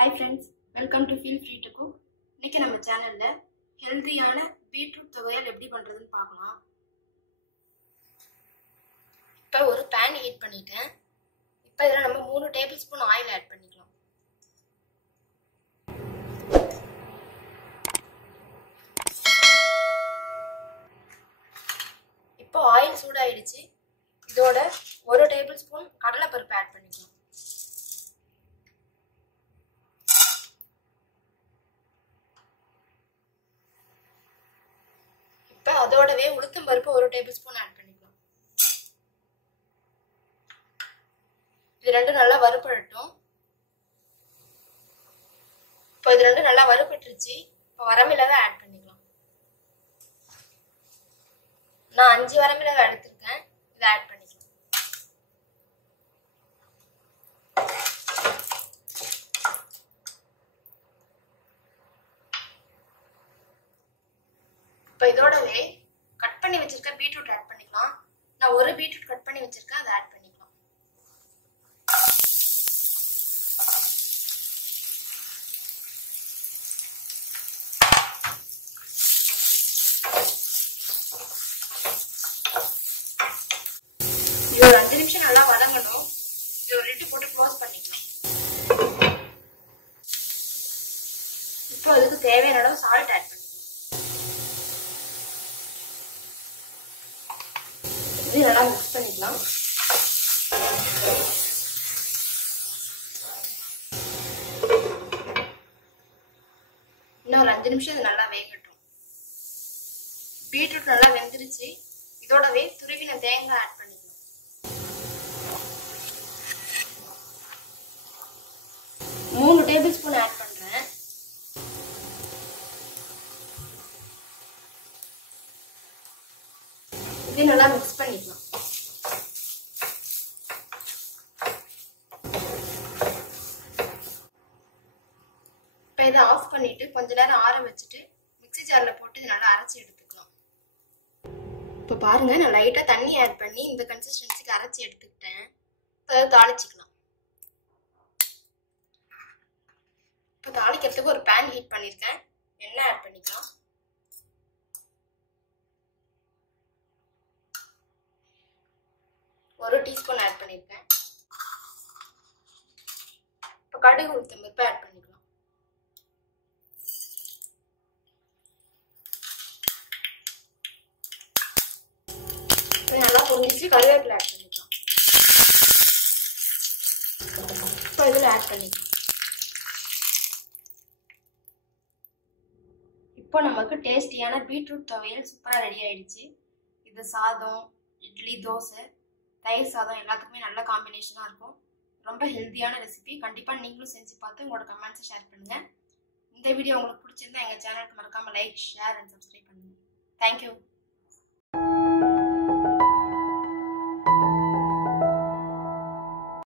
Hi friends, welcome to Feel Free to Cook. இன்னைக்கு நம்ம சேனல்ல ஹெல்தியான பீட்ரூட் துவையல் எப்படி பண்றதுன்னு பார்க்கலாம். இப்போ ஒரு pan ஹீட் பண்ணிட்டேன். இப்போ இதல நம்ம 3 டேபிள்ஸ்பூன் ஆயில் ஆட் பண்ணிக்கலாம். இப்போ ஆயில் சூடாயிடுச்சு. இதோட 1 டேபிள்ஸ்பூன் கடலைப்பருப்பு ஆட் பண்ணிக்கலாம். அதோடவே உளுத்தம் பருப்பு 1 டேபிள்ஸ்பூன் ஆட் பண்ணிக்கலாம். இது ரெண்டும் நல்லா வறுபடட்டும். இப்போ இது ரெண்டும் நல்லா வறுபட்டுருச்சு. இப்போ வரமிளகா ஆட் பண்ணிக்கலாம். நான் 5 வரமிளகா எடுத்துருக்கேன். இதை ஆட் பண்ணிக்கலாம். இப்போ இதோடவே கட் பண்ணி வச்சிருக்க பீட்ரூட் ஆட் பண்ணிக்கலாம். நான் ஒரு பீட்ரூட் கட் பண்ணி வச்சிருக்கேன், அதை ஆட் பண்ணிக்கலாம். இது ஒரு 5 நிமிஷம் நல்லா வதங்கணும். இது ஒரு லிட் போட்டு க்ளோஸ் பண்ணிக்கலாம். இப்போ அதுக்கு தேவையான அளவு சால்ட் ஆட் பண்ணிக்கலாம். இது நல்லா மிக்ஸ் பண்ணிக்கலாம். இன்னும் ஒரு 5 நிமிஷம் இது நல்லா வேகட்டும். பீட்ரூட் நல்லா வெந்துருச்சு. இதோடவே துருவின தேங்காய் ஆட் பண்ணிக்கலாம். மூணு டேபிள்ஸ்பூன் ஆட் பண்றேன். இது நல்லா மிக்ஸ் பண்ணிக்கலாம். இப்போ இதை ஆஃப் பண்ணிட்டு கொஞ்ச நேரம் ஆற வச்சுட்டு மிக்ஸி ஜார்ல போட்டு இது நல்லா அரைச்சி எடுத்துக்கலாம். இப்போ பாருங்க, நான் லைட்டா தண்ணி ஆட் பண்ணி இந்த கன்சிஸ்டன்சிக்கு அரைச்சி எடுத்துக்கிட்டேன். இப்போ அதை தாளிச்சுக்கலாம். இப்போ தாளிக்கிறதுக்கு ஒரு பேன் ஹீட் பண்ணிருக்கேன். எண்ணெய் ஆட் பண்ணிக்கலாம். ஒரு டீஸ்பூன் ஆட் பண்ணிருக்கேன். இப்போ கடுகு உளுத்தம் பருப்பு ஆட் பண்ணிக்கலாம். நல்லா பொரிச்சு கருவேப்பிலை ஆட் பண்ணிக்கலாம். இப்போ இதில் ஆட் பண்ணிக்கலாம். இப்போ நமக்கு டேஸ்டியான பீட்ரூட் துவையல் சூப்பராக ரெடி ஆயிடுச்சு. இது சாதம், இட்லி, தோசை, தயிர் சாதம் எல்லாத்துக்குமே நல்ல காம்பினேஷனாக இருக்கும். ரொம்ப ஹெல்த்தியான ரெசிபி. கண்டிப்பாக நீங்களும் செஞ்சு பார்த்து உங்களோட கமெண்ட்ஸை ஷேர் பண்ணுங்கள். இந்த வீடியோ உங்களுக்கு பிடிச்சிருந்தா எங்கள் சேனலுக்கு மறக்காமல் லைக், ஷேர் அண்ட் சப்ஸ்கிரைப் பண்ணுங்கள். தேங்க்யூ.